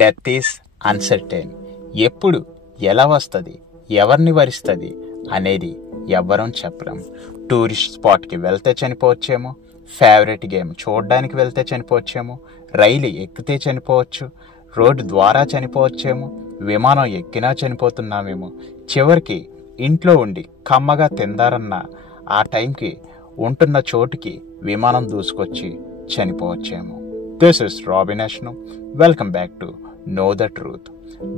Death is uncertain. ఎప్పుడు ఎలా వస్తుంది, ఎవరిని వరిస్తుంది అనేది ఎవ్వరం చెప్పలేం. టూరిస్ట్ స్పాట్కి వెళ్తే చనిపోవచ్చేమో, ఫేవరెట్ గేమ్ చూడడానికి వెళ్తే చనిపోవచ్చేమో, రైలు ఎక్కితే చనిపోవచ్చు, రోడ్డు ద్వారా చనిపోవచ్చేమో, విమానం ఎక్కినా చనిపోతున్నామేమో, చివరికి ఇంట్లో ఉండి కమ్మగా తిందారన్న ఆ టైంకి ఉంటున్న చోటుకి విమానం దూసుకొచ్చి చనిపోవచ్చేమో. దిస్ ఇస్ రాబిన్ అష్ను. Welcome back to know the truth.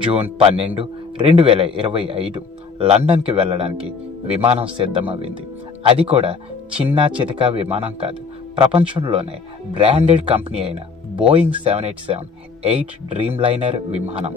June 12, 2025 లండన్కి వెళ్ళడానికి విమానం సిద్ధమవ్వింది. అది కూడా చిన్న చితక విమానం కాదు. ప్రపంచంలోనే బ్రాండెడ్ కంపెనీ అయిన బోయింగ్ 787-8 డ్రీమ్ లైనర్ విమానం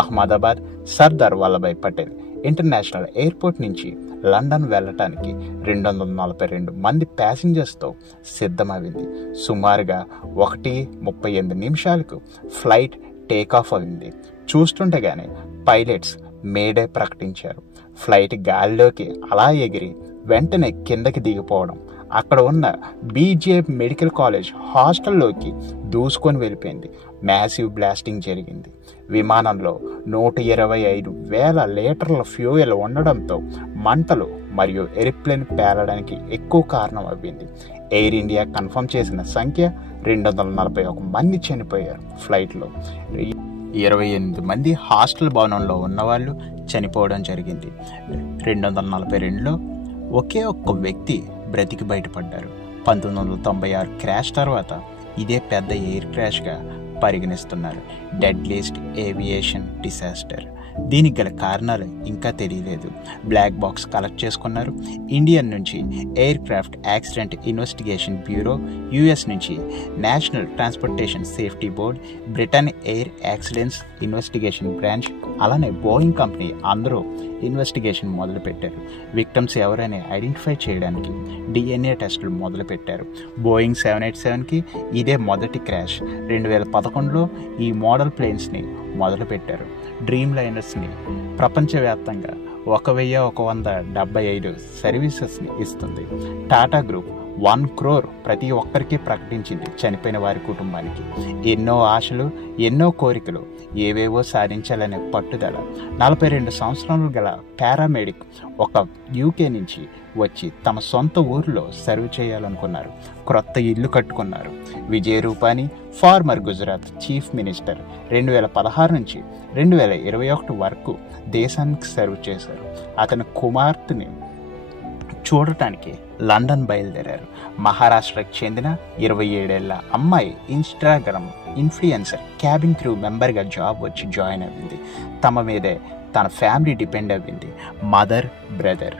అహ్మదాబాద్ సర్దార్ వల్లభాయ్ పటేల్ ఇంటర్నేషనల్ ఎయిర్పోర్ట్ నుంచి లండన్ వెళ్ళటానికి 242 మంది ప్యాసింజర్స్తో సిద్ధమవ్వింది. సుమారుగా 1:38 ఫ్లైట్ టేకాఫ్ అయింది. చూస్తుండగానే పైలట్స్ మేడే ప్రకటించారు. ఫ్లైట్ గాలిలోకి అలా ఎగిరి వెంటనే కిందకి దిగిపోవడం, అక్కడ ఉన్న బీజే మెడికల్ కాలేజ్ హాస్టల్లోకి దూసుకొని వెళ్ళిపోయింది. మ్యాసివ్ బ్లాస్టింగ్ జరిగింది. విమానంలో 125,000 లీటర్ల ఫ్యూయల్ ఉండడంతో మంటలు మరియు ఎయిర్ప్లేన్ పేలడానికి ఎక్కువ కారణం అవ్వింది. ఎయిర్ ఇండియా కన్ఫర్మ్ చేసిన సంఖ్య 241 మంది చనిపోయారు. ఫ్లైట్లో 28 మంది హాస్టల్ భవనంలో ఉన్నవాళ్ళు చనిపోవడం జరిగింది. 242లో ఒకే ఒక్క వ్యక్తి బ్రతికి బయటపడ్డారు. 1996 క్రాష్ తర్వాత ఇదే పెద్ద ఎయిర్ క్రాష్గా పరిగణిస్తున్నారు. Deadliest aviation disaster. దీనికి గల కారణాలు ఇంకా తెలియలేదు. బ్లాక్ బాక్స్ కలెక్ట్ చేసుకున్నారు. ఇండియన్ నుంచి aircraft accident investigation bureau, US నుంచి national transportation safety board, Britain air accidents investigation branch, అలానే బోయింగ్ కంపెనీ అందరూ ఇన్వెస్టిగేషన్ మొదలుపెట్టారు. విక్టమ్స్ ఎవరైనా ఐడెంటిఫై చేయడానికి DNA టెస్టులు మొదలుపెట్టారు. బోయింగ్ 787కి ఇదే మొదటి క్రాష్. 2011లో ఈ మోడల్ ప్లేన్స్ని మొదలుపెట్టారు. డ్రీమ్ లైనర్స్ని ప్రపంచవ్యాప్తంగా 1,175 సర్వీసెస్ని ఇస్తుంది. టాటా గ్రూప్ 1 crore ప్రతి ఒక్కరికి ప్రకటించింది చనిపోయిన వారి కుటుంబానికి. ఎన్నో ఆశలు, ఎన్నో కోరికలు, ఏవేవో సాధించాలనే పట్టుదల. 42 సంవత్సరాలు గల పారామెడిక్ ఒక UK నుంచి వచ్చి తమ సొంత ఊరిలో సర్వ్ చేయాలనుకున్నారు. క్రొత్త ఇల్లు కట్టుకున్నారు. Vijay Rupani, former Gujarat chief minister, 2016 నుంచి 2021 వరకు దేశానికి సర్వ్ చేశారు. అతని కుమార్తెని చూడటానికి లండన్ బయలుదేరారు. మహారాష్ట్రకు చెందిన 27 ఏళ్ల అమ్మాయి ఇన్స్టాగ్రామ్ ఇన్ఫ్లుయెన్సర్ క్యాబిన్ క్రూ మెంబర్గా జాబ్ వచ్చి జాయిన్ అవ్వింది. తమ మీదే తన ఫ్యామిలీ డిపెండ్ అవ్వింది. Mother, brother.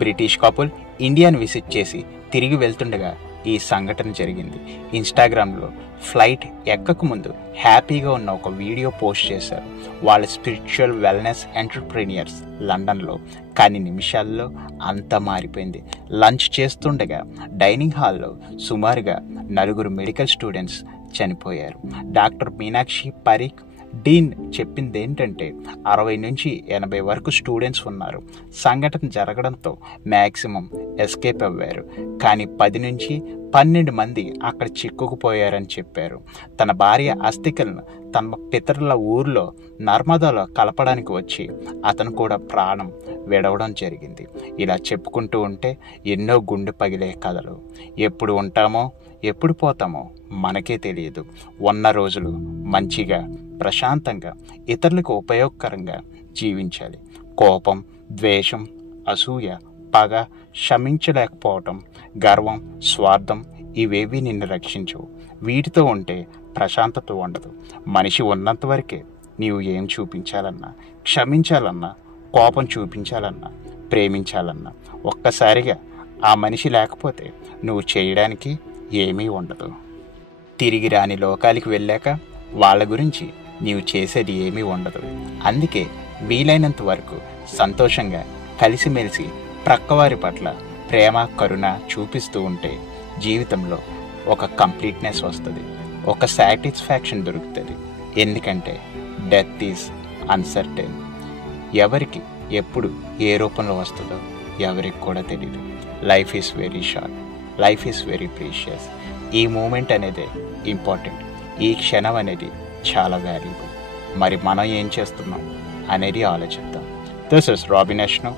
బ్రిటిష్ కపుల్ ఇండియాను విజిట్ చేసి తిరిగి వెళ్తుండగా ఈ సంఘటన జరిగింది. ఇన్స్టాగ్రామ్లో ఫ్లైట్ ఎక్కక ముందు హ్యాపీగా ఉన్న ఒక వీడియో పోస్ట్ చేశారు. వాళ్ళ స్పిరిచువల్ వెల్నెస్ ఎంటర్ప్రీనియర్స్ లండన్లో. కానీ నిమిషాల్లో అంతా మారిపోయింది. లంచ్ చేస్తుండగా డైనింగ్ హాల్లో సుమారుగా 4 మెడికల్ స్టూడెంట్స్ చనిపోయారు. డాక్టర్ మీనాక్షి పరీక్ డీన్ చెప్పింది ఏంటంటే 60 నుంచి 80 వరకు స్టూడెంట్స్ ఉన్నారు. సంఘటన జరగడంతో మ్యాక్సిమం ఎస్కేప్ అవ్వారు. కానీ 10 నుంచి 12 మంది అక్కడ చిక్కుకుపోయారని చెప్పారు. తన భార్య అస్థికలను తన పితరుల ఊర్లో నర్మదాలో కలపడానికి వచ్చి అతను కూడా ప్రాణం విడవడం జరిగింది. ఇలా చెప్పుకుంటూ ఉంటే ఎన్నో గుండె పగిలే కథలు. ఎప్పుడు ఉంటామో ఎప్పుడు పోతామో మనకే తెలియదు. ఉన్న రోజులు మంచిగా, ప్రశాంతంగా, ఇతరులకు ఉపయోగకరంగా జీవించాలి. కోపం, ద్వేషం, అసూయ, పగ, క్షమించలేకపోవటం, గర్వం, స్వార్థం ఇవేవి నిన్ను రక్షించవు. వీటితో ఉంటే ప్రశాంతత ఉండదు. మనిషి ఉన్నంత వరకే నీవు ఏం చూపించాలన్నా, క్షమించాలన్నా, కోపం చూపించాలన్నా, ప్రేమించాలన్నా, ఒక్కసారిగా ఆ మనిషి లేకపోతే నువ్వు చేయడానికి ఏమీ ఉండదు. తిరిగి రాని లోకాలకి వెళ్ళాక వాళ్ళ గురించి నీవు చేసేది ఏమీ ఉండదు. అందుకే వీలైనంత వరకు సంతోషంగా, కలిసిమెలిసి, ప్రక్కవారి పట్ల ప్రేమ, కరుణ చూపిస్తూ ఉంటే జీవితంలో ఒక కంప్లీట్నెస్ వస్తుంది, ఒక సాటిస్ఫాక్షన్ దొరుకుతుంది. ఎందుకంటే డెత్ ఈజ్ అన్సర్టైన్. ఎవరికి ఎప్పుడు ఏ రూపంలో వస్తుందో ఎవరికి కూడా తెలియదు. Life is very short, life is very precious. ఈ మూమెంట్ అనేది ఇంపార్టెంట్. ఈ క్షణం అనేది చాలా వాల్యుబుల్. మరి మనం ఏం చేస్తున్నాం అనేది ఆలోచిద్దాం. దిస్ ఇస్ రాబిన్ యష్ను.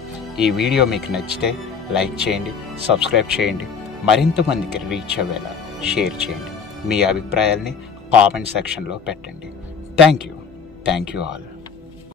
ఈ వీడియో మీకు నచ్చితే లైక్ చేయండి, సబ్స్క్రైబ్ చేయండి, మరింత మందికి రీచ్ అయ్యేలా షేర్ చేయండి. మీ అభిప్రాయాల్ని కామెంట్ సెక్షన్లో పెట్టండి. Thank you all.